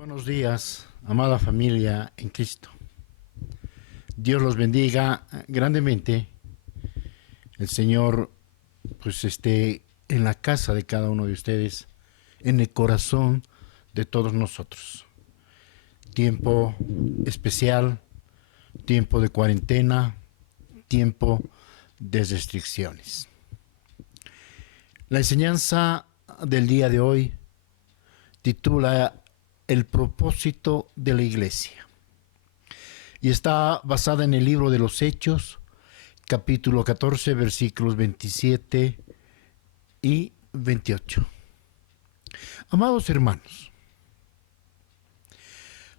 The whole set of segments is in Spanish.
Buenos días, amada familia en Cristo. Dios los bendiga grandemente. El Señor pues esté en la casa de cada uno de ustedes, en el corazón de todos nosotros. Tiempo especial, tiempo de cuarentena, tiempo de restricciones. La enseñanza del día de hoy titula El propósito de la iglesia y está basada en el libro de los Hechos, capítulo 14, versículos 27 y 28. Amados hermanos,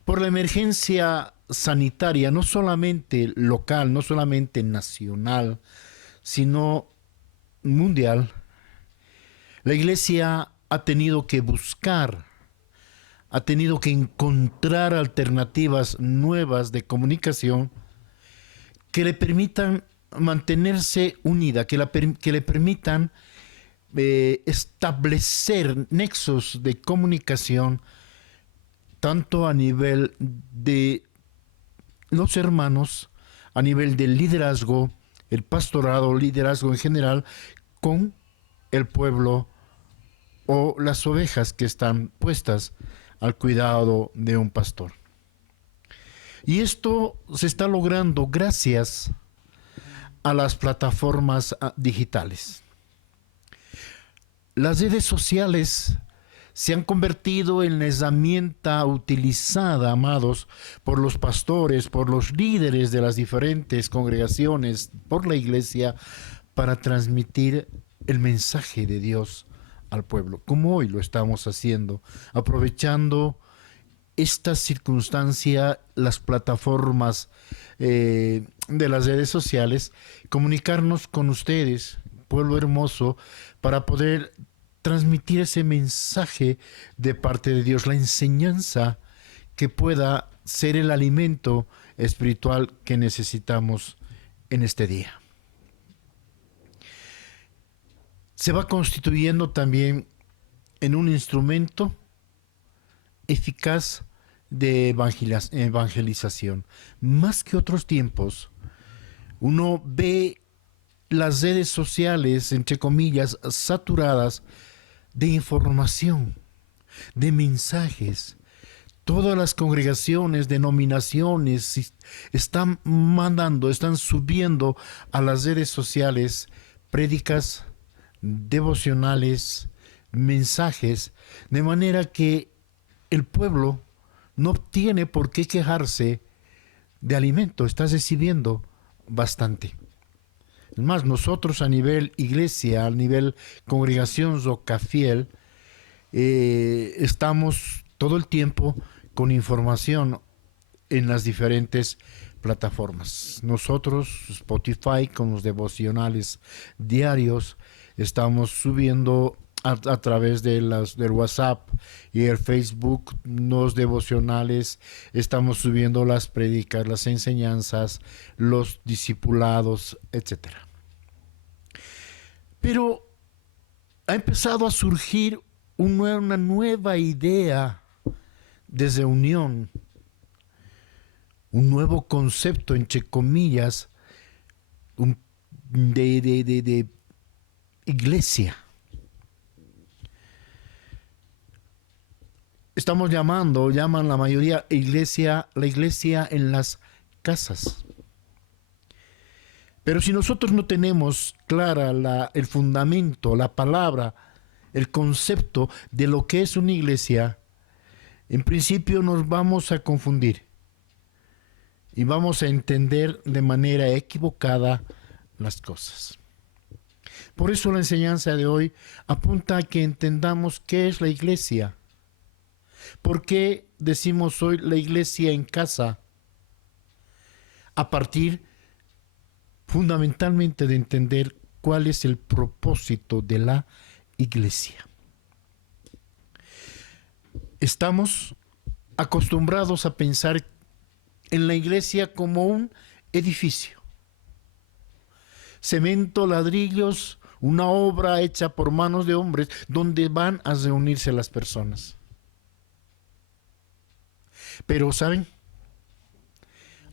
por la emergencia sanitaria, no solamente local, no solamente nacional, sino mundial, la iglesia ha tenido que buscar, ha tenido que encontrar alternativas nuevas de comunicación que le permitan mantenerse unida, que le permitan establecer nexos de comunicación tanto a nivel de los hermanos, a nivel del liderazgo, el pastorado, liderazgo en general, con el pueblo o las ovejas que están puestas al cuidado de un pastor. Y esto se está logrando gracias a las plataformas digitales. Las redes sociales se han convertido en la herramienta utilizada, amados, por los pastores, por los líderes de las diferentes congregaciones, por la iglesia, para transmitir el mensaje de Dios al pueblo, como hoy lo estamos haciendo, aprovechando esta circunstancia, las plataformas de las redes sociales, comunicarnos con ustedes, pueblo hermoso, para poder transmitir ese mensaje de parte de Dios, la enseñanza que pueda ser el alimento espiritual que necesitamos en este día. Se va constituyendo también en un instrumento eficaz de evangelización. Más que otros tiempos, uno ve las redes sociales, entre comillas, saturadas de información, de mensajes. Todas las congregaciones, denominaciones están mandando, están subiendo a las redes sociales prédicas, devocionales, mensajes, de manera que el pueblo no tiene por qué quejarse de alimento, está recibiendo bastante. Es más, nosotros a nivel iglesia, a nivel congregación Zocafiel, estamos todo el tiempo con información en las diferentes plataformas. Nosotros, Spotify, con los devocionales diarios, estamos subiendo a través de del WhatsApp y el Facebook, los devocionales, estamos subiendo las prédicas, las enseñanzas, los discipulados, etc. Pero ha empezado a surgir una nueva idea de reunión, un nuevo concepto, entre comillas, de iglesia. Llaman la mayoría la iglesia en las casas. Pero si nosotros no tenemos clara el fundamento, la palabra, el concepto de lo que es una iglesia, en principio nos vamos a confundir y vamos a entender de manera equivocada las cosas. Por eso la enseñanza de hoy apunta a que entendamos qué es la iglesia. ¿Por qué decimos hoy la iglesia en casa? A partir fundamentalmente de entender cuál es el propósito de la iglesia. Estamos acostumbrados a pensar en la iglesia como un edificio. Cemento, ladrillos, una obra hecha por manos de hombres donde van a reunirse las personas. Pero, ¿saben?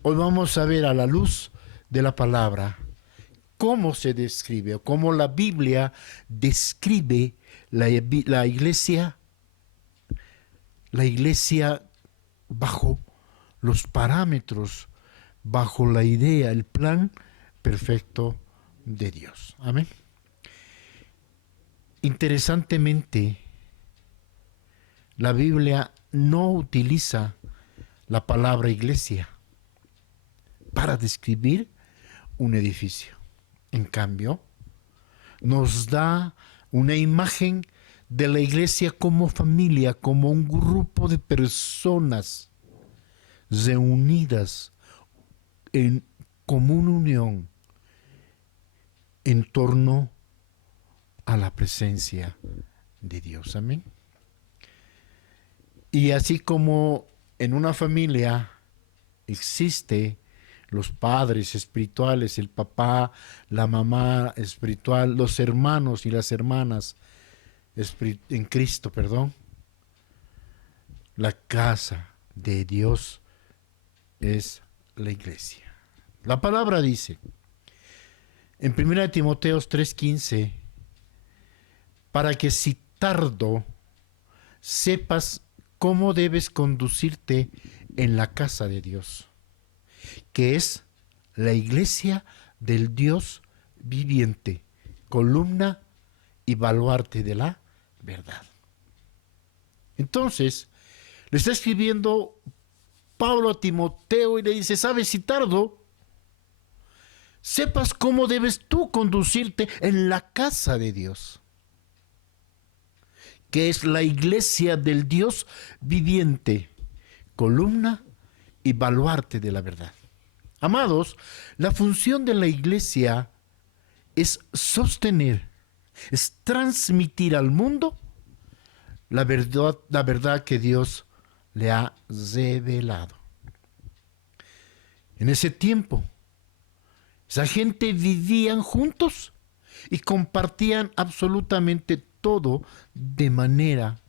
Hoy vamos a ver a la luz de la palabra cómo se describe o cómo la Biblia describe la iglesia bajo los parámetros, bajo la idea, el plan perfecto de Dios. Amén. Interesantemente, la Biblia no utiliza la palabra iglesia para describir un edificio. En cambio, nos da una imagen de la iglesia como familia, como un grupo de personas reunidas en común unión en torno a la presencia de Dios. Amén. Y así como en una familia existe los padres espirituales, el papá, la mamá espiritual, los hermanos y las hermanas en Cristo, la casa de Dios es la iglesia. La palabra dice en 1 Timoteo 3:15, para que si tardo sepas cómo debes conducirte en la casa de Dios, que es la iglesia del Dios viviente, columna y baluarte de la verdad. Entonces, le está escribiendo Pablo a Timoteo y le dice, ¿sabes? Si tardo, sepas cómo debes tú conducirte en la casa de Dios, que es la iglesia del Dios viviente, columna y baluarte de la verdad. Amados, la función de la iglesia es sostener, es transmitir al mundo la verdad que Dios le ha revelado. En ese tiempo, esa gente vivían juntos y compartían absolutamente todo de manera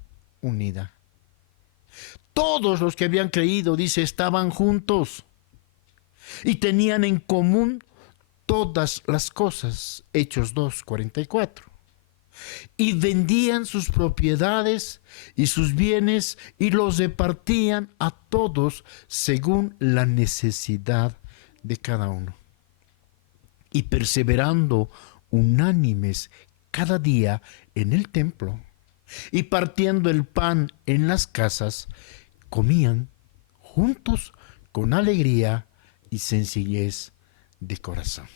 unida. Todos los que habían creído, dice, estaban juntos y tenían en común todas las cosas. Hechos 2:44. Y vendían sus propiedades y sus bienes y los repartían a todos según la necesidad de cada uno. Y perseverando unánimes cada día en el templo y partiendo el pan en las casas, comían juntos con alegría y sencillez de corazón.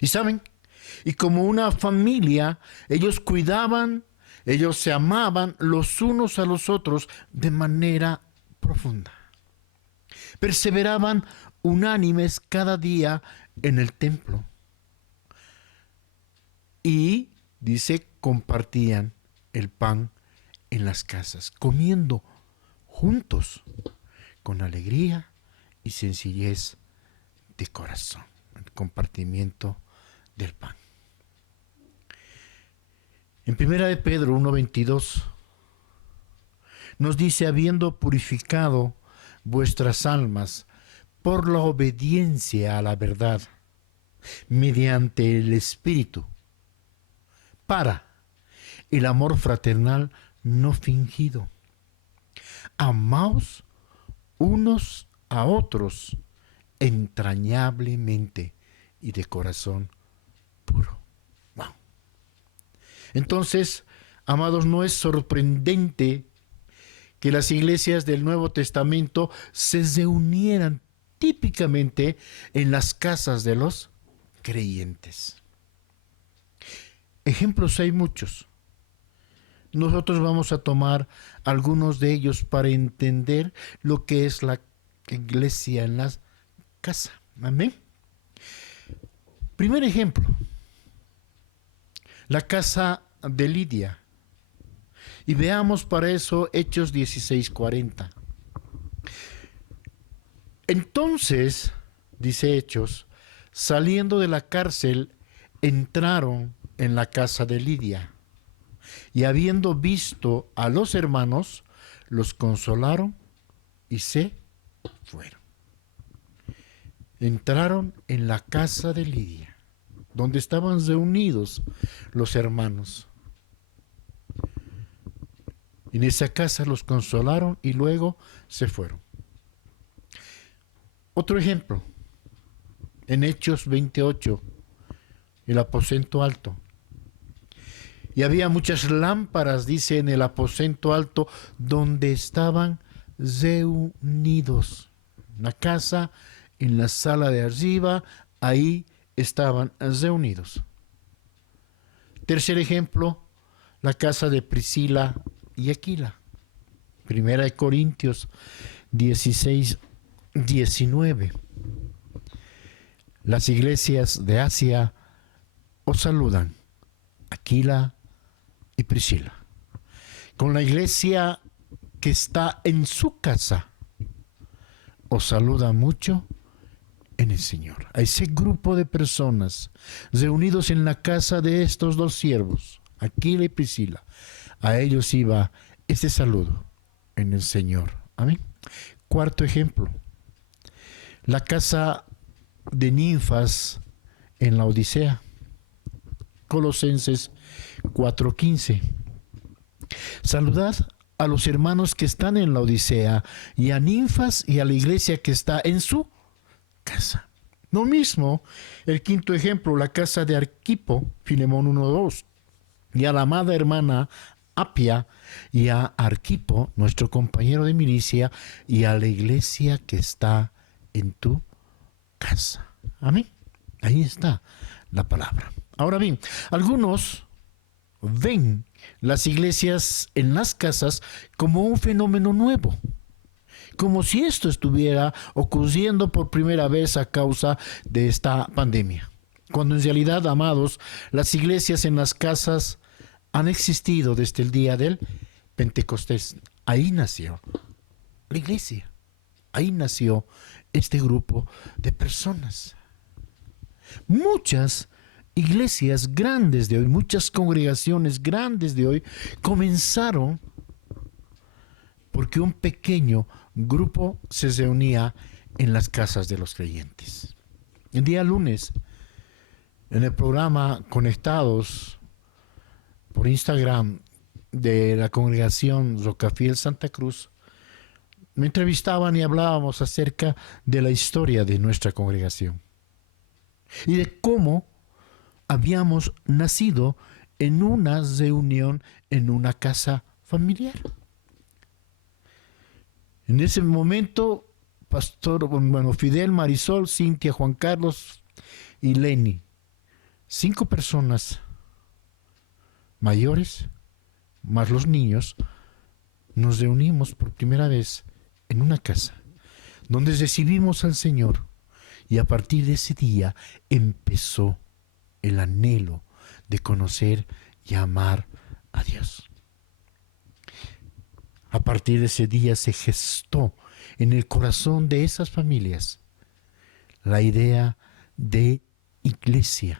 Y saben, y como una familia, ellos cuidaban, ellos se amaban los unos a los otros de manera profunda. Perseveraban unánimes cada día en el templo. Y, dice, compartían el pan en las casas, comiendo juntos con alegría y sencillez de corazón. El compartimiento del pan. En 1 de Pedro 1:22 nos dice, habiendo purificado vuestras almas por la obediencia a la verdad, mediante el Espíritu, para el amor fraternal no fingido. Amaos unos a otros entrañablemente y de corazón puro. Wow. Entonces, amados, no es sorprendente que las iglesias del Nuevo Testamento se reunieran típicamente en las casas de los creyentes. Ejemplos hay muchos. Nosotros vamos a tomar algunos de ellos para entender lo que es la iglesia en la casa. Amén. Primer ejemplo, la casa de Lidia. Y veamos para eso Hechos 16:40. Entonces, dice Hechos, saliendo de la cárcel, entraron en la casa de Lidia. Y habiendo visto a los hermanos, los consolaron y se fueron. Entraron en la casa de Lidia, donde estaban reunidos los hermanos. En esa casa los consolaron y luego se fueron. Otro ejemplo, en Hechos 28, el aposento alto. Y había muchas lámparas, dice, en el aposento alto donde estaban reunidos. La casa, en la sala de arriba, ahí estaban reunidos. Tercer ejemplo, la casa de Priscila y Aquila. Primera de Corintios 16, 19. Las iglesias de Asia os saludan, Aquila y Priscila. Con la iglesia que está en su casa, os saluda mucho en el Señor. A ese grupo de personas reunidos en la casa de estos dos siervos, Aquila y Priscila, a ellos iba este saludo en el Señor. Amén. Cuarto ejemplo, la casa de ninfas en la Odisea. Colosenses 4:15. Saludad a los hermanos que están en la Odisea y a ninfas y a la iglesia que está en su casa. Lo mismo, el quinto ejemplo, la casa de Arquipo, Filemón 1:2, y a la amada hermana Apia y a Arquipo, nuestro compañero de milicia, y a la iglesia que está en tu casa. Amén. Ahí está la palabra. Ahora bien, algunos ven las iglesias en las casas como un fenómeno nuevo, como si esto estuviera ocurriendo por primera vez a causa de esta pandemia, cuando en realidad, amados, las iglesias en las casas han existido desde el día del Pentecostés. Ahí nació la iglesia, ahí nació este grupo de personas. Muchas iglesias grandes de hoy, muchas congregaciones grandes de hoy comenzaron porque un pequeño grupo se reunía en las casas de los creyentes. El día lunes, en el programa Conectados por Instagram de la congregación Rocafiel Santa Cruz, me entrevistaban y hablábamos acerca de la historia de nuestra congregación y de cómo habíamos nacido en una reunión en una casa familiar. En ese momento, Fidel, Marisol, Cintia, Juan Carlos y Lenny, 5 personas mayores, más los niños, nos reunimos por primera vez en una casa donde recibimos al Señor, y a partir de ese día empezó el anhelo de conocer y amar a Dios. A partir de ese día se gestó en el corazón de esas familias la idea de iglesia,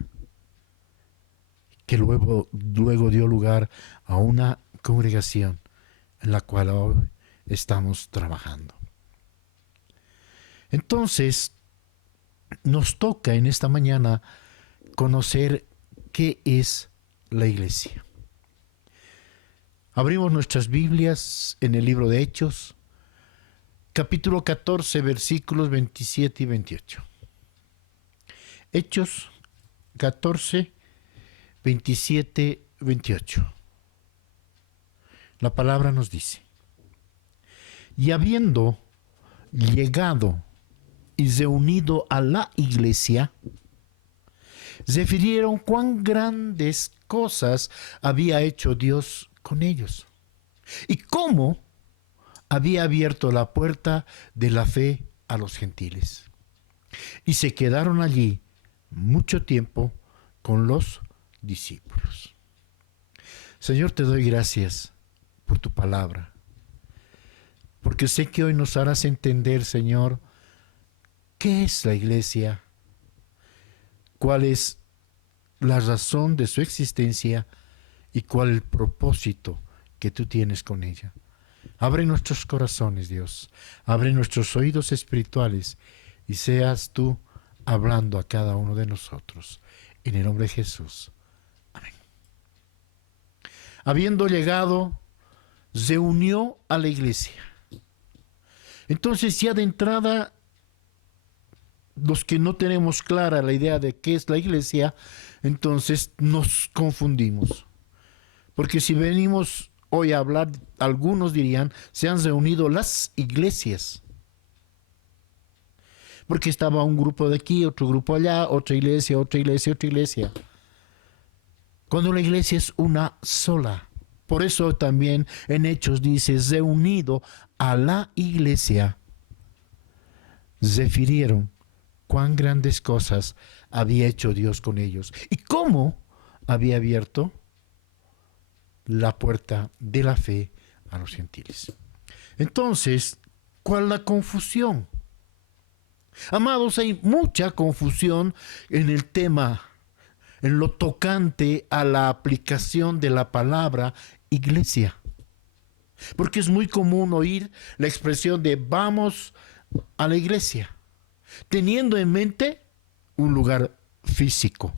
que luego dio lugar a una congregación en la cual hoy estamos trabajando. Entonces, nos toca en esta mañana conocer qué es la iglesia. Abrimos nuestras Biblias en el libro de Hechos, capítulo 14, versículos 27 y 28. Hechos 14, 27, 28. La palabra nos dice: y habiendo llegado y reunido a la iglesia, refirieron cuán grandes cosas había hecho Dios con ellos y cómo había abierto la puerta de la fe a los gentiles. Y se quedaron allí mucho tiempo con los discípulos. Señor, te doy gracias por tu palabra, porque sé que hoy nos harás entender, Señor, qué es la iglesia, cuál es la razón de su existencia y cuál el propósito que tú tienes con ella. Abre nuestros corazones, Dios. Abre nuestros oídos espirituales y seas tú hablando a cada uno de nosotros. En el nombre de Jesús. Amén. Habiendo llegado, se unió a la iglesia. Entonces ya de entrada, los que no tenemos clara la idea de qué es la iglesia, entonces nos confundimos. Porque si venimos hoy a hablar, algunos dirían, se han reunido las iglesias. Porque estaba un grupo de aquí, otro grupo allá, otra iglesia, otra iglesia, otra iglesia. Cuando la iglesia es una sola. Por eso también en Hechos dice, reunido a la iglesia, refirieron cuán grandes cosas había hecho Dios con ellos y cómo había abierto la puerta de la fe a los gentiles. Entonces, ¿cuál es la confusión? Amados, hay mucha confusión en el tema, en lo tocante a la aplicación de la palabra iglesia. Porque es muy común oír la expresión de vamos a la iglesia, teniendo en mente un lugar físico.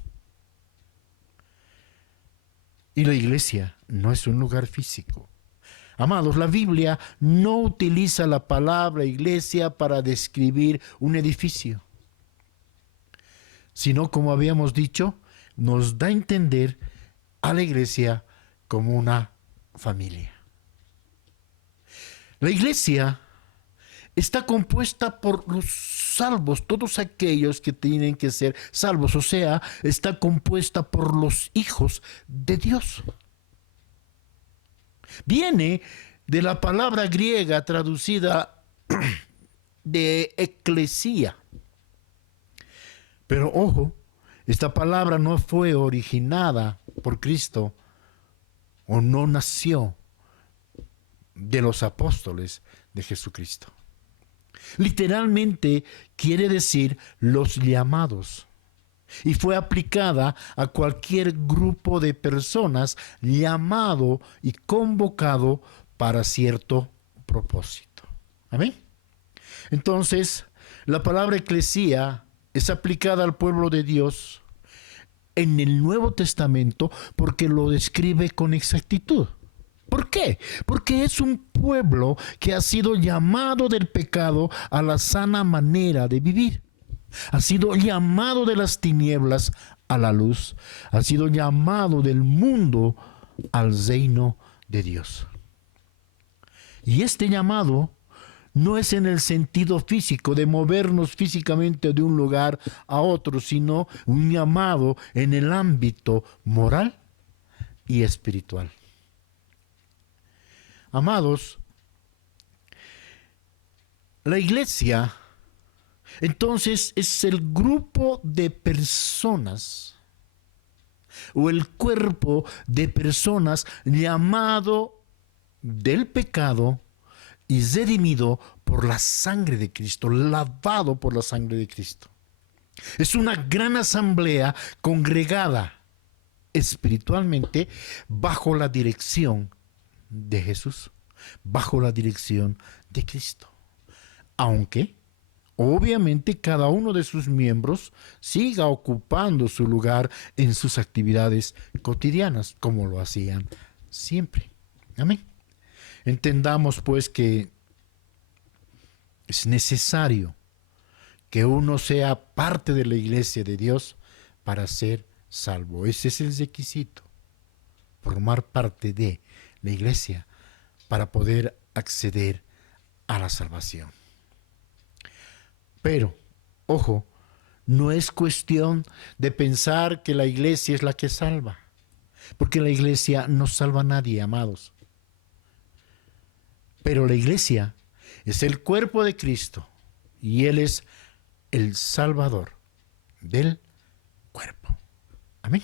Y la iglesia no es un lugar físico. Amados, la Biblia no utiliza la palabra iglesia para describir un edificio, sino, como habíamos dicho, nos da a entender a la iglesia como una familia. La iglesia está compuesta por los salvos, todos aquellos que tienen que ser salvos, o sea, está compuesta por los hijos de Dios. Viene de la palabra griega traducida de eclesía. Pero ojo, esta palabra no fue originada por Cristo o no nació de los apóstoles de Jesucristo. Literalmente quiere decir los llamados y fue aplicada a cualquier grupo de personas llamado y convocado para cierto propósito. Amén. Entonces, la palabra eclesía es aplicada al pueblo de Dios en el Nuevo Testamento porque lo describe con exactitud. ¿Por qué? Porque es un pueblo que ha sido llamado del pecado a la sana manera de vivir. Ha sido llamado de las tinieblas a la luz. Ha sido llamado del mundo al reino de Dios. Y este llamado no es en el sentido físico de movernos físicamente de un lugar a otro, sino un llamado en el ámbito moral y espiritual. Amados, la iglesia entonces es el grupo de personas o el cuerpo de personas llamado del pecado y redimido por la sangre de Cristo, lavado por la sangre de Cristo. Es una gran asamblea congregada espiritualmente bajo la dirección de Jesús, bajo la dirección de Cristo. Aunque, obviamente, cada uno de sus miembros siga ocupando su lugar en sus actividades cotidianas, como lo hacían siempre. Amén. Entendamos, pues, que es necesario que uno sea parte de la iglesia de Dios para ser salvo. Ese es el requisito, formar parte de la iglesia para poder acceder a la salvación. Pero, ojo, no es cuestión de pensar que la iglesia es la que salva, porque la iglesia no salva a nadie, amados. Pero la iglesia es el cuerpo de Cristo y Él es el Salvador del cuerpo. Amén.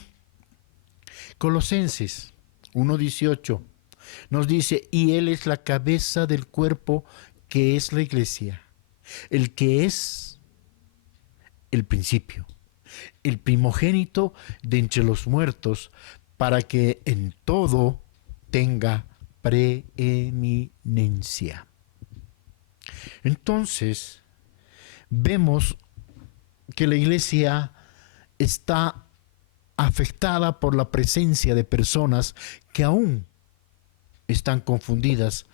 Colosenses 1:18 nos dice, y Él es la cabeza del cuerpo que es la iglesia, el que es el principio, el primogénito de entre los muertos, para que en todo tenga preeminencia. Entonces, vemos que la iglesia está afectada por la presencia de personas que aún están confundidas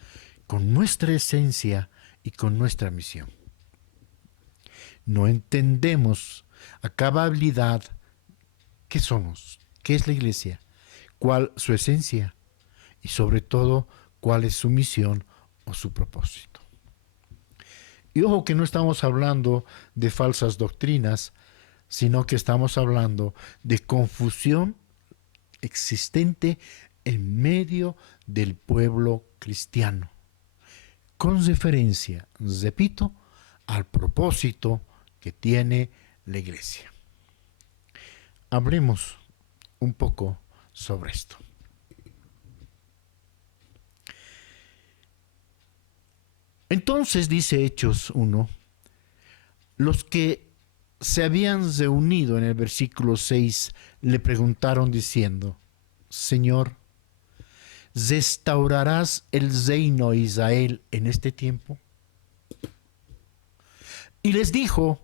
con nuestra esencia y con nuestra misión. No entendemos a cabalidad qué somos, qué es la iglesia, cuál su esencia y sobre todo cuál es su misión o su propósito. Y ojo que no estamos hablando de falsas doctrinas, sino que estamos hablando de confusión existente en medio del pueblo cristiano, con referencia, repito, al propósito que tiene la iglesia. Hablemos un poco sobre esto. Entonces dice Hechos 1, los que se habían reunido en el versículo 6 le preguntaron diciendo, Señor, ¿restaurarás el reino de Israel en este tiempo? Y les dijo,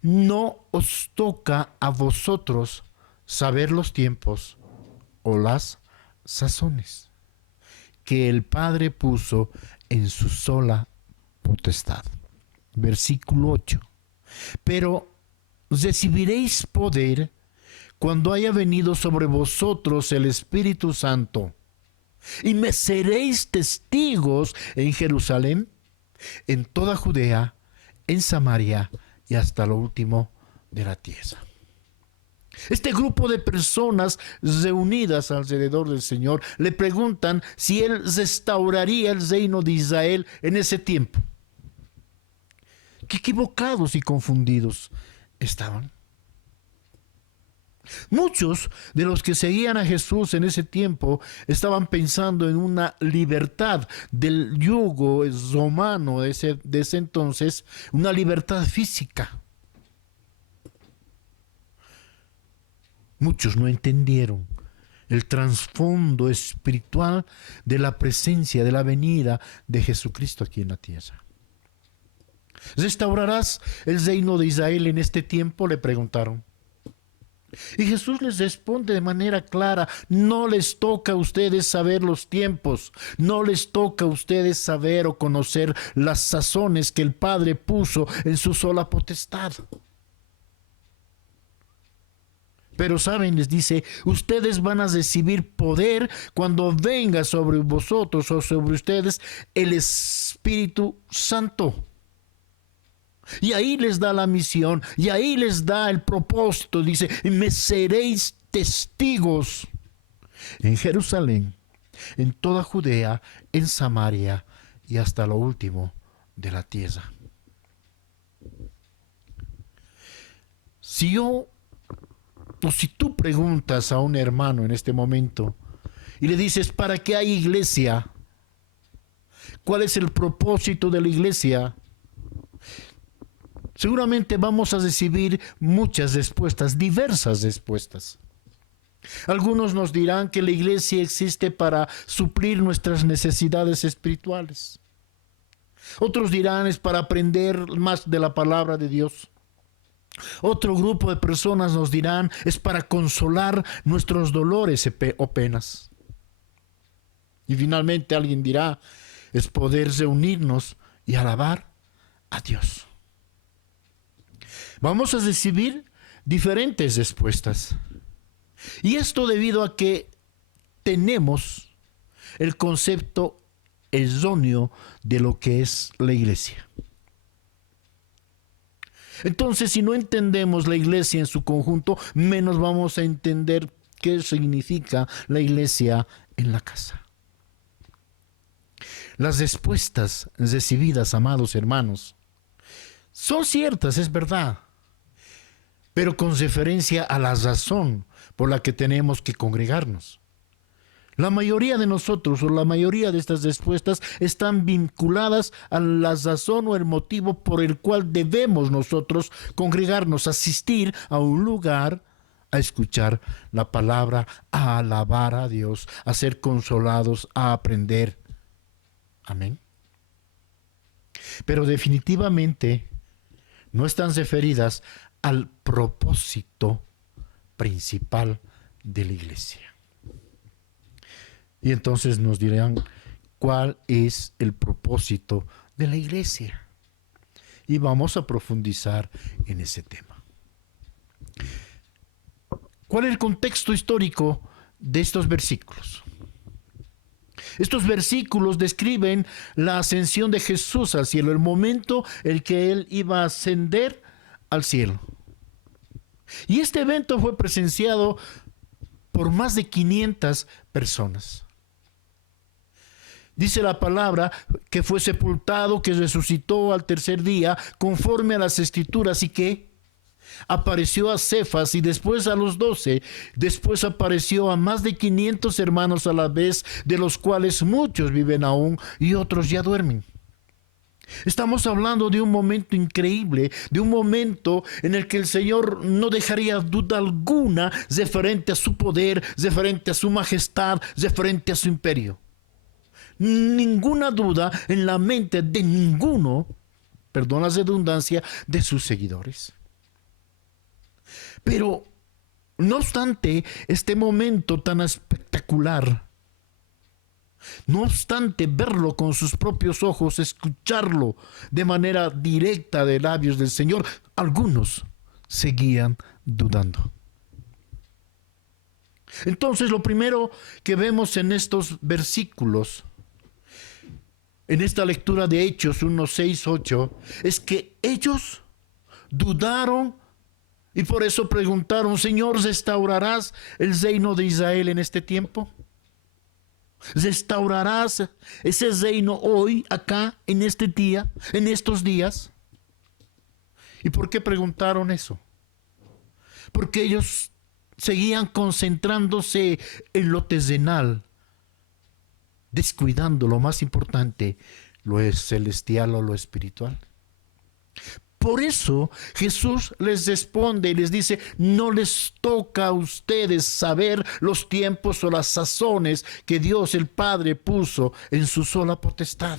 no os toca a vosotros saber los tiempos o las sazones que el Padre puso en su sola potestad. Versículo 8. Pero recibiréis poder cuando haya venido sobre vosotros el Espíritu Santo, y me seréis testigos en Jerusalén, en toda Judea, en Samaria y hasta lo último de la tierra. Este grupo de personas reunidas alrededor del Señor le preguntan si Él restauraría el reino de Israel en ese tiempo. Qué equivocados y confundidos estaban. Muchos de los que seguían a Jesús en ese tiempo estaban pensando en una libertad del yugo romano de ese entonces, una libertad física. Muchos no entendieron el trasfondo espiritual de la presencia, de la venida de Jesucristo aquí en la tierra. ¿Restaurarás el reino de Israel en este tiempo?, le preguntaron. Y Jesús les responde de manera clara, no les toca a ustedes saber los tiempos, no les toca a ustedes saber o conocer las sazones que el Padre puso en su sola potestad. Pero saben, les dice, ustedes van a recibir poder cuando venga sobre vosotros o sobre ustedes el Espíritu Santo. Y ahí les da la misión, y ahí les da el propósito. Dice, me seréis testigos en Jerusalén, en toda Judea, en Samaria y hasta lo último de la tierra. Si tú preguntas a un hermano en este momento y le dices, ¿para qué hay iglesia? ¿Cuál es el propósito de la iglesia? Seguramente vamos a recibir muchas respuestas, diversas respuestas. Algunos nos dirán que la iglesia existe para suplir nuestras necesidades espirituales. Otros dirán es para aprender más de la palabra de Dios. Otro grupo de personas nos dirán es para consolar nuestros dolores o penas. Y finalmente alguien dirá es poder reunirnos y alabar a Dios. Vamos a recibir diferentes respuestas. Y esto debido a que tenemos el concepto erróneo de lo que es la iglesia. Entonces, si no entendemos la iglesia en su conjunto, menos vamos a entender qué significa la iglesia en la casa. Las respuestas recibidas, amados hermanos, son ciertas, es verdad, pero con referencia a la razón por la que tenemos que congregarnos. La mayoría de nosotros, o la mayoría de estas respuestas, están vinculadas a la razón o el motivo por el cual debemos nosotros congregarnos, asistir a un lugar a escuchar la palabra, a alabar a Dios, a ser consolados, a aprender. Amén. Pero definitivamente no están referidas al propósito principal de la iglesia. Y entonces nos dirán, ¿cuál es el propósito de la iglesia? Y vamos a profundizar en ese tema. ¿Cuál es el contexto histórico de estos versículos? Estos versículos describen la ascensión de Jesús al cielo, el momento en que Él iba a ascender al cielo. Y este evento fue presenciado por más de 500 personas. Dice la palabra que fue sepultado, que resucitó al tercer día, conforme a las Escrituras, y que apareció a Cefas y después a los 12, después apareció a más de 500 hermanos a la vez, de los cuales muchos viven aún y otros ya duermen. Estamos hablando de un momento increíble, de un momento en el que el Señor no dejaría duda alguna referente a su poder, referente a su majestad, referente a su imperio. Ninguna duda en la mente de ninguno, perdón la redundancia, de sus seguidores. Pero, no obstante, este momento tan espectacular, no obstante verlo con sus propios ojos, escucharlo de manera directa de labios del Señor, algunos seguían dudando. Entonces, lo primero que vemos en estos versículos, en esta lectura de Hechos 1, 6, 8, es que ellos dudaron y por eso preguntaron: Señor, ¿restaurarás el reino de Israel en este tiempo? ¿Restaurarás ese reino hoy, acá, en este día, en estos días? ¿Y por qué preguntaron eso? Porque ellos seguían concentrándose en lo terrenal, descuidando lo más importante, lo celestial o lo espiritual. Por eso Jesús les responde y les dice: no les toca a ustedes saber los tiempos o las sazones que Dios el Padre puso en su sola potestad.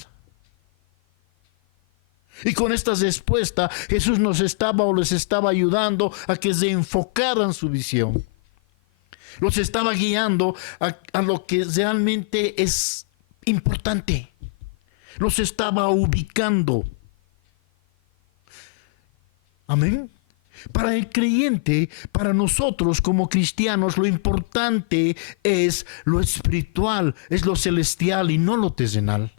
Y con esta respuesta Jesús les estaba ayudando a que se enfocaran su visión. Los estaba guiando a lo que realmente es importante. Los estaba ubicando. Amén. Para el creyente, para nosotros como cristianos, lo importante es lo espiritual, es lo celestial y no lo terrenal.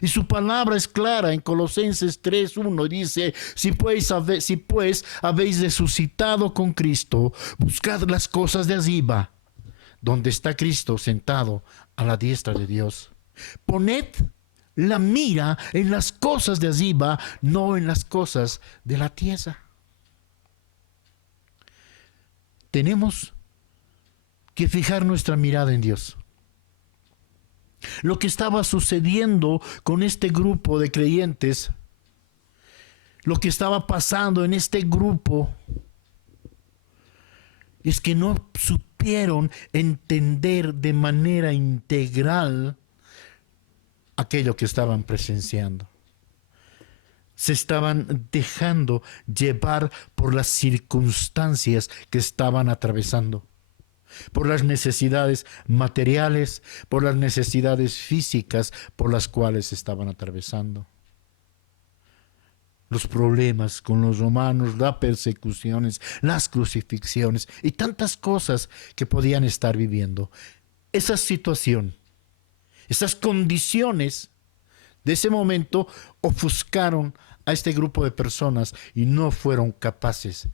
Y su palabra es clara en Colosenses 3:1, dice: si pues habéis resucitado con Cristo, buscad las cosas de arriba, donde está Cristo sentado a la diestra de Dios. Poned la mira en las cosas de arriba, no en las cosas de la tierra. Tenemos que fijar nuestra mirada en Dios. Lo que estaba sucediendo con este grupo de creyentes, lo que estaba pasando en este grupo, es que no supieron entender de manera integral aquello que estaban presenciando. Se estaban dejando llevar por las circunstancias que estaban atravesando, por las necesidades materiales, por las necesidades físicas por las cuales estaban atravesando. Los problemas con los romanos, las persecuciones, las crucifixiones y tantas cosas que podían estar viviendo. Esa situación, esas condiciones de ese momento ofuscaron a este grupo de personas y no fueron capaces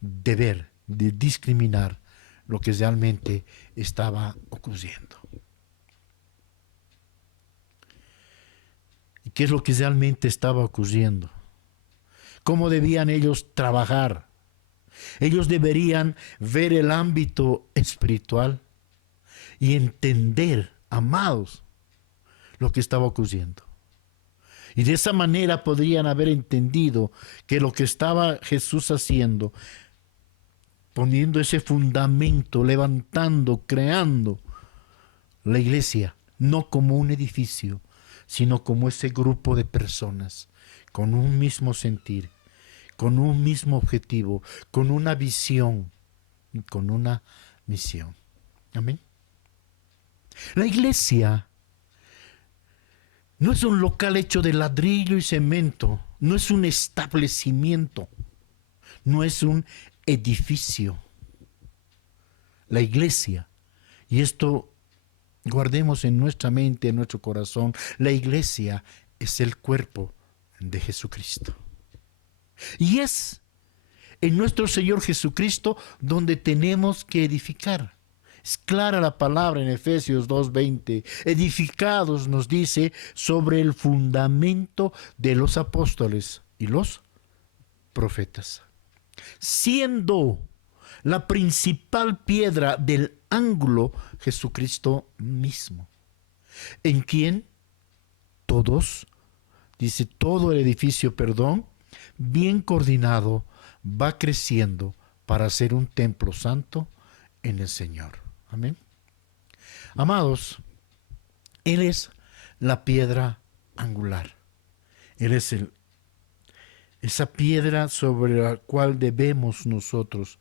de ver, de discriminar lo que realmente estaba ocurriendo. ¿Y qué es lo que realmente estaba ocurriendo? ¿Cómo debían ellos trabajar? Ellos deberían ver el ámbito espiritual y entender, amados, lo que estaba ocurriendo. Y de esa manera podrían haber entendido que lo que estaba Jesús haciendo poniendo ese fundamento, levantando, creando la iglesia, no como un edificio, sino como ese grupo de personas con un mismo sentir, con un mismo objetivo, con una visión y con una misión. Amén. La iglesia no es un local hecho de ladrillo y cemento, no es un establecimiento, no es un edificio. La iglesia, y esto guardemos en nuestra mente, en nuestro corazón, la iglesia es el cuerpo de Jesucristo. Y es en nuestro Señor Jesucristo donde tenemos que edificar. Es clara la palabra en Efesios 2:20. Edificados, nos dice, sobre el fundamento de los apóstoles y los profetas. Siendo la principal piedra del ángulo Jesucristo mismo, en quien todos, dice todo el edificio, bien coordinado, va creciendo para ser un templo santo en el Señor. Amén. Amados, Él es la piedra angular. Él es esa piedra sobre la cual debemos nosotros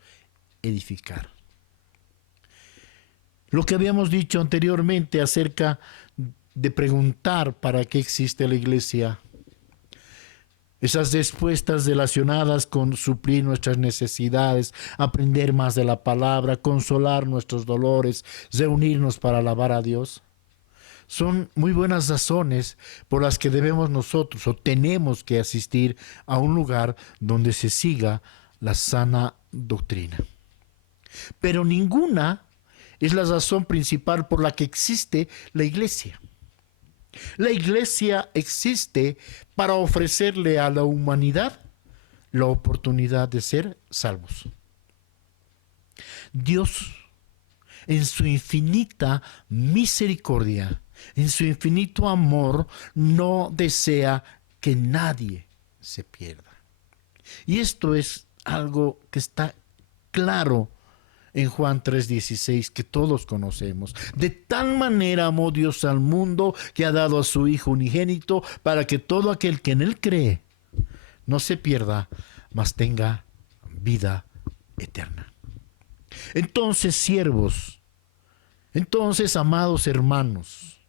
edificar. Lo que habíamos dicho anteriormente acerca de preguntar para qué existe la iglesia, esas respuestas relacionadas con suplir nuestras necesidades, aprender más de la palabra, consolar nuestros dolores, reunirnos para alabar a Dios, son muy buenas razones por las que debemos nosotros o tenemos que asistir a un lugar donde se siga la sana doctrina. Pero ninguna es la razón principal por la que existe la iglesia. La iglesia existe para ofrecerle a la humanidad la oportunidad de ser salvos. Dios, en su infinita misericordia, en su infinito amor, no desea que nadie se pierda. Y esto es algo que está claro en Juan 3:16, que todos conocemos. De tal manera amó Dios al mundo que ha dado a su Hijo unigénito para que todo aquel que en Él cree no se pierda, mas tenga vida eterna. Entonces, siervos, entonces, amados hermanos,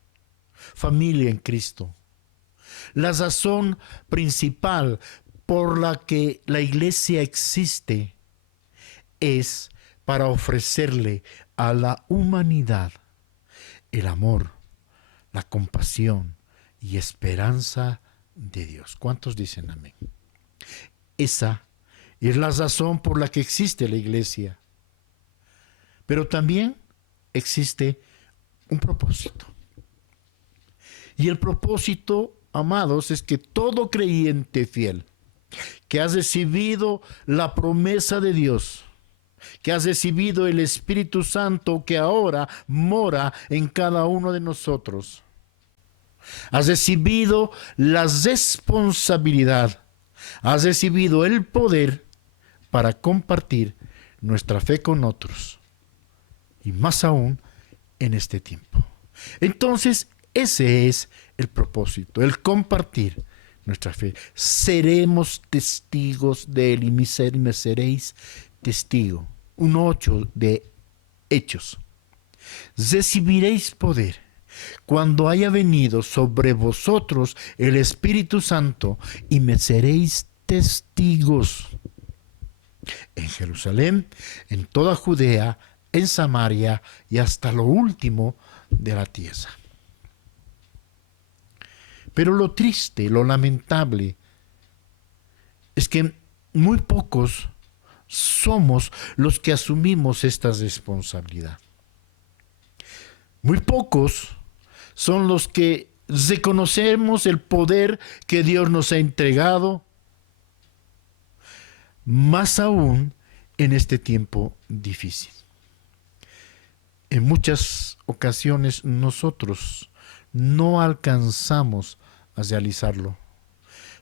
familia en Cristo, la razón principal por la que la iglesia existe es para ofrecerle a la humanidad el amor, la compasión y esperanza de Dios. ¿Cuántos dicen amén? Esa es la razón por la que existe la iglesia. Pero también existe un propósito. Y el propósito, amados, es que todo creyente fiel que ha recibido la promesa de Dios, que has recibido el Espíritu Santo que ahora mora en cada uno de nosotros, has recibido la responsabilidad, has recibido el poder para compartir nuestra fe con otros, y más aún en este tiempo. Entonces, ese es el propósito, el compartir nuestra fe. Seremos testigos de él y me seréis testigo. 1:8 de Hechos. Recibiréis poder cuando haya venido sobre vosotros el Espíritu Santo y me seréis testigos en Jerusalén, en toda Judea, en Samaria y hasta lo último de la tierra. Pero lo triste, lo lamentable, es que muy pocos somos los que asumimos esta responsabilidad. Muy pocos son los que reconocemos el poder que Dios nos ha entregado, más aún en este tiempo difícil. En muchas ocasiones nosotros no alcanzamos a realizarlo,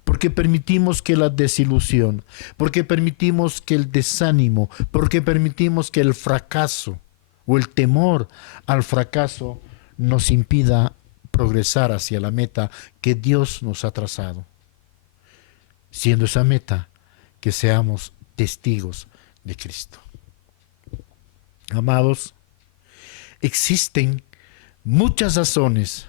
Porque permitimos que la desilusión, porque permitimos que el desánimo, porque permitimos que el fracaso o el temor al fracaso nos impida progresar hacia la meta que Dios nos ha trazado. Siendo esa meta que seamos testigos de Cristo. Amados, existen muchas razones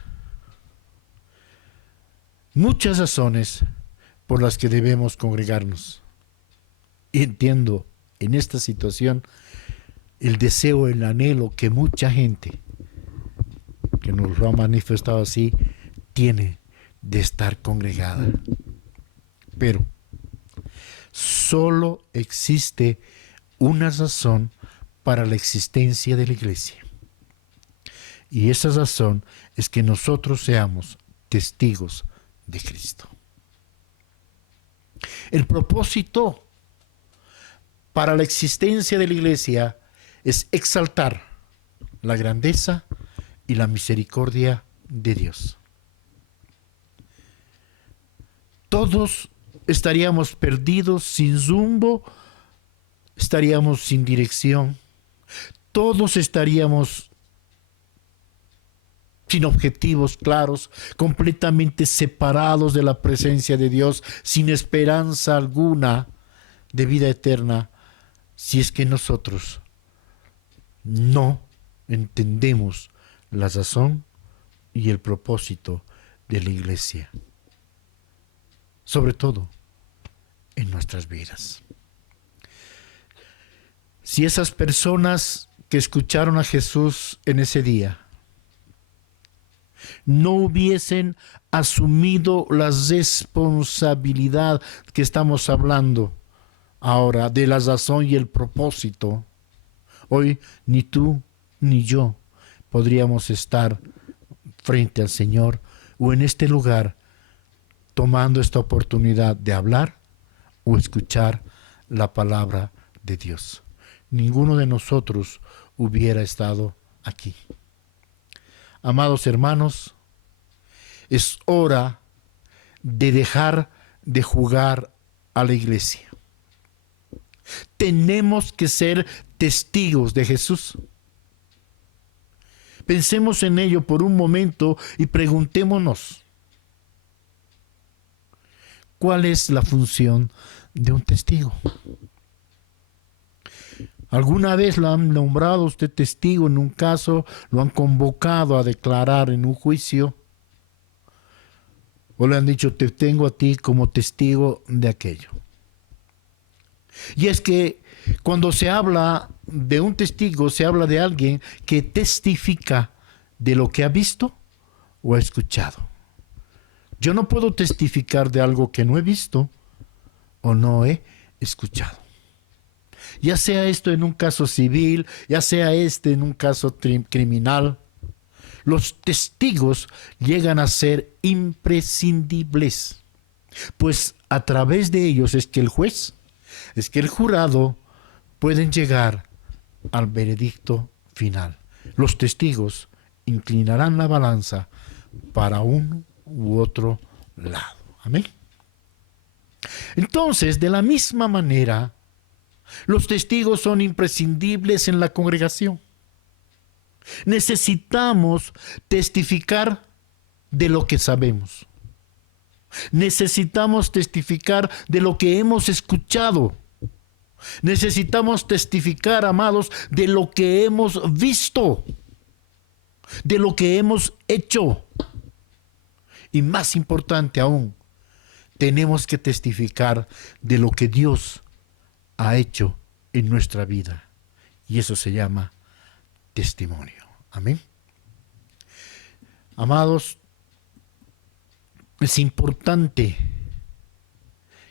por las que debemos congregarnos. Y entiendo en esta situación el deseo, el anhelo que mucha gente que nos lo ha manifestado así tiene de estar congregada. Pero solo existe una razón para la existencia de la iglesia. Y esa razón es que nosotros seamos testigos de Cristo. El propósito para la existencia de la iglesia es exaltar la grandeza y la misericordia de Dios. Todos estaríamos perdidos, sin rumbo, estaríamos sin dirección, todos estaríamos sin objetivos claros, completamente separados de la presencia de Dios, sin esperanza alguna de vida eterna, si es que nosotros no entendemos la razón y el propósito de la iglesia, sobre todo en nuestras vidas. Si esas personas que escucharon a Jesús en ese día no hubiesen asumido la responsabilidad que estamos hablando ahora de la razón y el propósito, hoy ni tú ni yo podríamos estar frente al Señor o en este lugar tomando esta oportunidad de hablar o escuchar la palabra de Dios. Ninguno de nosotros hubiera estado aquí. Amados hermanos, es hora de dejar de jugar a la iglesia. Tenemos que ser testigos de Jesús. Pensemos en ello por un momento y preguntémonos, ¿cuál es la función de un testigo? ¿Alguna vez lo han nombrado usted testigo en un caso? ¿Lo han convocado a declarar en un juicio? ¿O le han dicho, te tengo a ti como testigo de aquello? Y es que cuando se habla de un testigo, se habla de alguien que testifica de lo que ha visto o ha escuchado. Yo no puedo testificar de algo que no he visto o no he escuchado. Ya sea esto en un caso civil, ya sea en un caso criminal, los testigos llegan a ser imprescindibles, pues a través de ellos es que el juez, es que el jurado pueden llegar al veredicto final. Los testigos inclinarán la balanza para uno u otro lado. Amén. Entonces, de la misma manera, los testigos son imprescindibles en la congregación. Necesitamos testificar de lo que sabemos. Necesitamos testificar de lo que hemos escuchado. Necesitamos testificar, amados, de lo que hemos visto, de lo que hemos hecho. Y más importante aún, tenemos que testificar de lo que Dios ha hecho en nuestra vida. Y eso se llama testimonio. Amén. Amados, es importante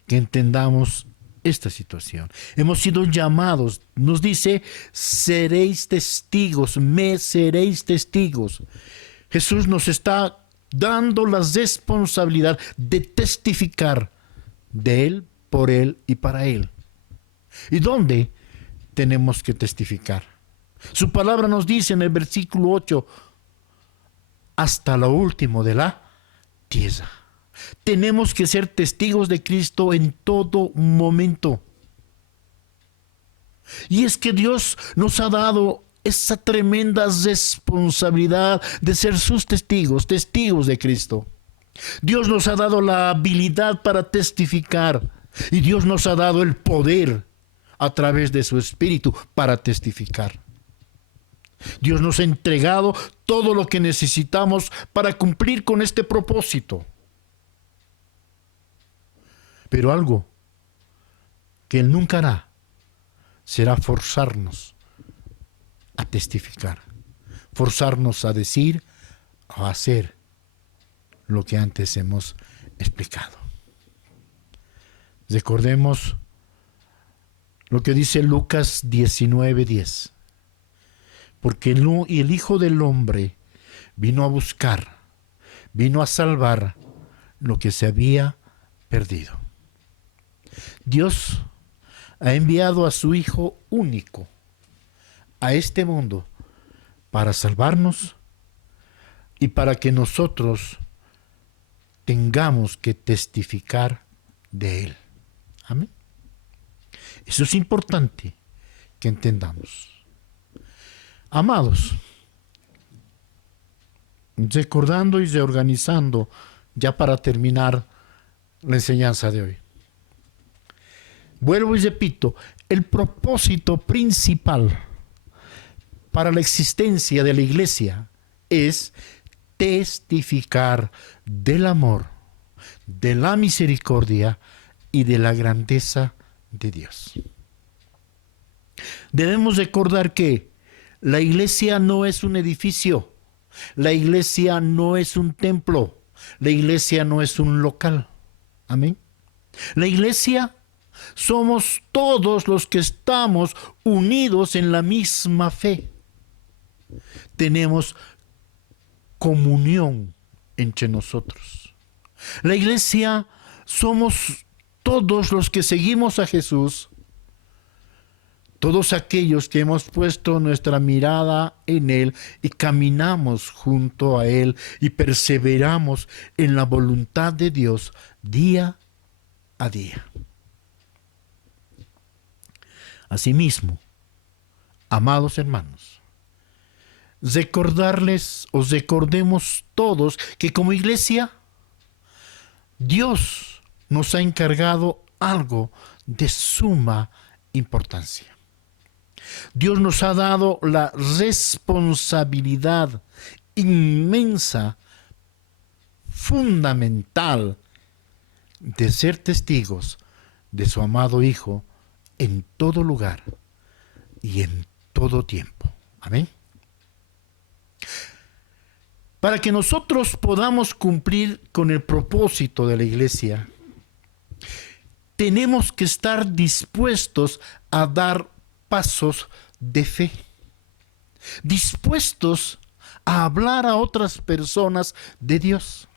que entendamos esta situación. Hemos sido llamados, nos dice, seréis testigos, me seréis testigos. Jesús nos está dando la responsabilidad de testificar de Él, por Él y para Él. ¿Y dónde tenemos que testificar? Su palabra nos dice en el versículo 8, hasta lo último de la tierra. Tenemos que ser testigos de Cristo en todo momento. Y es que Dios nos ha dado esa tremenda responsabilidad de ser sus testigos, testigos de Cristo. Dios nos ha dado la habilidad para testificar y Dios nos ha dado el poder a través de su Espíritu para testificar. Dios nos ha entregado todo lo que necesitamos para cumplir con este propósito. Pero algo que Él nunca hará será forzarnos a testificar, forzarnos a decir o a hacer lo que antes hemos explicado. Recordemos lo que dice Lucas 19:10. Porque el Hijo del Hombre vino a buscar, vino a salvar lo que se había perdido. Dios ha enviado a su Hijo único a este mundo para salvarnos y para que nosotros tengamos que testificar de Él. Amén. Eso es importante que entendamos. Amados, recordando y reorganizando, ya para terminar la enseñanza de hoy. Vuelvo y repito, el propósito principal para la existencia de la iglesia es testificar del amor, de la misericordia y de la grandeza de Dios. Debemos recordar que la iglesia no es un edificio, la iglesia no es un templo, la iglesia no es un local. Amén. La iglesia somos todos los que estamos unidos en la misma fe. Tenemos comunión entre nosotros. La iglesia somos todos los que seguimos a Jesús, todos aquellos que hemos puesto nuestra mirada en Él y caminamos junto a Él y perseveramos en la voluntad de Dios día a día. Asimismo, amados hermanos, recordemos todos que como iglesia, Dios nos ha encargado algo de suma importancia. Dios nos ha dado la responsabilidad inmensa, fundamental, de ser testigos de su amado Hijo en todo lugar y en todo tiempo. Amén. Para que nosotros podamos cumplir con el propósito de la iglesia, tenemos que estar dispuestos a dar pasos de fe, dispuestos a hablar a otras personas de Dios.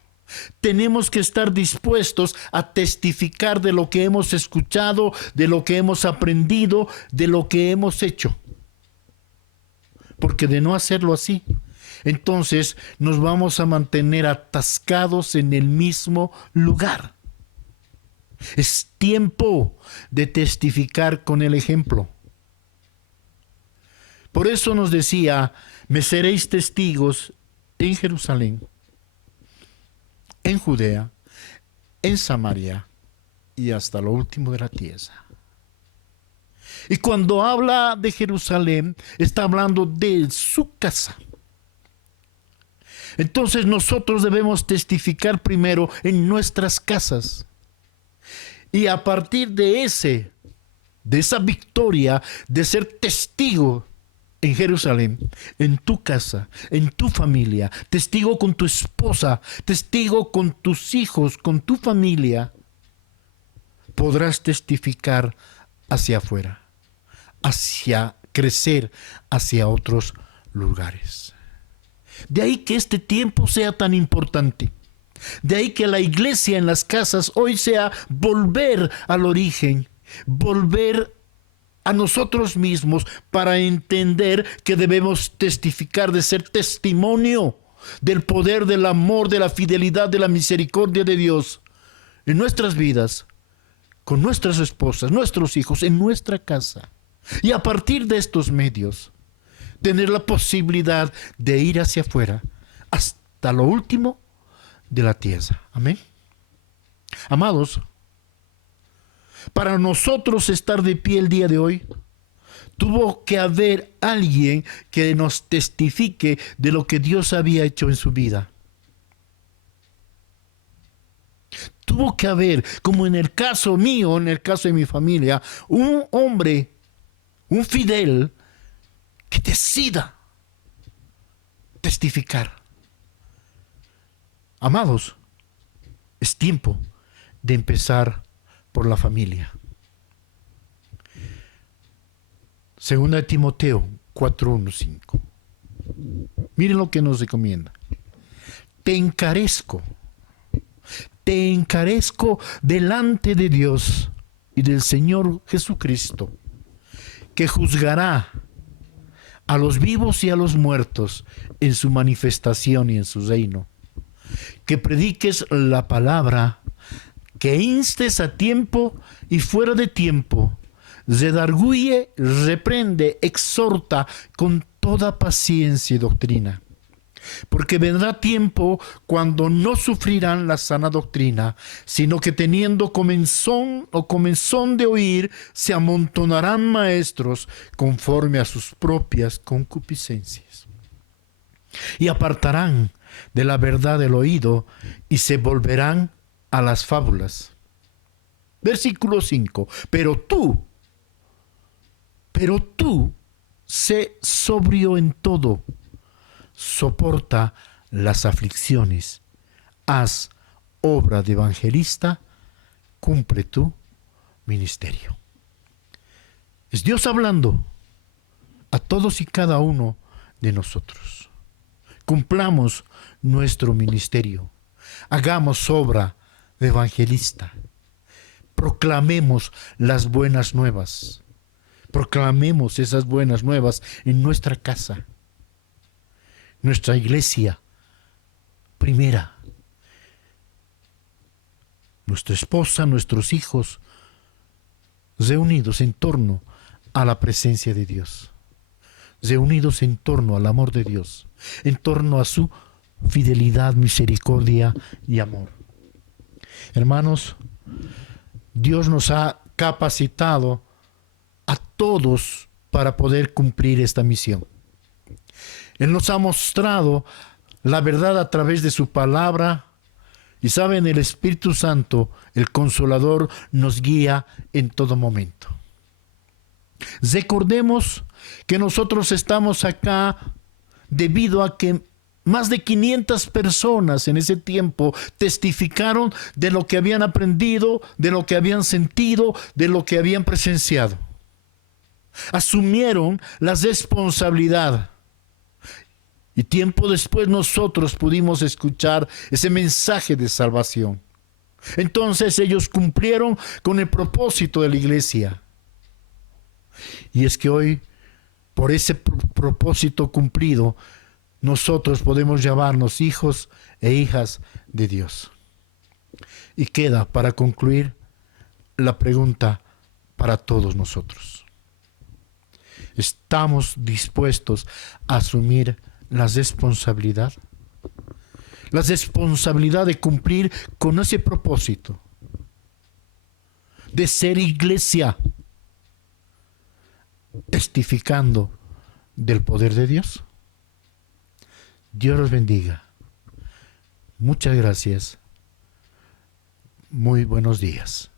Tenemos que estar dispuestos a testificar de lo que hemos escuchado, de lo que hemos aprendido, de lo que hemos hecho. Porque de no hacerlo así, entonces nos vamos a mantener atascados en el mismo lugar. Es tiempo de testificar con el ejemplo. Por eso nos decía, me seréis testigos en Jerusalén, en Judea, en Samaria y hasta lo último de la tierra. Y cuando habla de Jerusalén, está hablando de su casa. Entonces nosotros debemos testificar primero en nuestras casas. Y a partir de esa victoria de ser testigo en Jerusalén, en tu casa, en tu familia, testigo con tu esposa, testigo con tus hijos, con tu familia, podrás testificar hacia afuera, hacia crecer, hacia otros lugares. De ahí que este tiempo sea tan importante. De ahí que la iglesia en las casas hoy sea volver al origen, volver a nosotros mismos para entender que debemos testificar, de ser testimonio del poder, del amor, de la fidelidad, de la misericordia de Dios en nuestras vidas, con nuestras esposas, nuestros hijos, en nuestra casa. Y a partir de estos medios, tener la posibilidad de ir hacia afuera, hasta lo último de la tierra. Amén. Amados, para nosotros estar de pie el día de hoy, tuvo que haber alguien que nos testifique de lo que Dios había hecho en su vida. Tuvo que haber, como en el caso mío, en el caso de mi familia, un hombre, un fidel, que decida testificar. Amados, es tiempo de empezar por la familia. Segunda de Timoteo 4:1-5. Miren lo que nos recomienda. Te encarezco delante de Dios y del Señor Jesucristo, que juzgará a los vivos y a los muertos en su manifestación y en su reino. Que prediques la palabra, que instes a tiempo y fuera de tiempo, redarguye, reprende, exhorta con toda paciencia y doctrina. Porque vendrá tiempo cuando no sufrirán la sana doctrina, sino que teniendo comezón de oír, se amontonarán maestros conforme a sus propias concupiscencias. Y apartarán de la verdad el oído y se volverán a las fábulas. Versículo 5. Pero tú, sé sobrio en todo, soporta las aflicciones, haz obra de evangelista, cumple tu ministerio. Es Dios hablando a todos y cada uno de nosotros. Cumplamos nuestro ministerio, hagamos obra de evangelista, proclamemos las buenas nuevas. Proclamemos esas buenas nuevas en nuestra casa, nuestra iglesia primera, nuestra esposa, nuestros hijos, reunidos en torno a la presencia de Dios, reunidos en torno al amor de Dios, en torno a su fidelidad, misericordia y amor. Hermanos, Dios nos ha capacitado a todos para poder cumplir esta misión. Él nos ha mostrado la verdad a través de su palabra y saben, el Espíritu Santo, el Consolador, nos guía en todo momento. Recordemos que nosotros estamos acá debido a que más de 500 personas en ese tiempo testificaron de lo que habían aprendido, de lo que habían sentido, de lo que habían presenciado. Asumieron la responsabilidad. Y tiempo después nosotros pudimos escuchar ese mensaje de salvación. Entonces ellos cumplieron con el propósito de la iglesia. Y es que hoy, por ese propósito cumplido, nosotros podemos llamarnos hijos e hijas de Dios. Y queda para concluir la pregunta para todos nosotros. ¿Estamos dispuestos a asumir la responsabilidad? La responsabilidad de cumplir con ese propósito, de ser iglesia, testificando del poder de Dios. Dios los bendiga. Muchas gracias. Muy buenos días.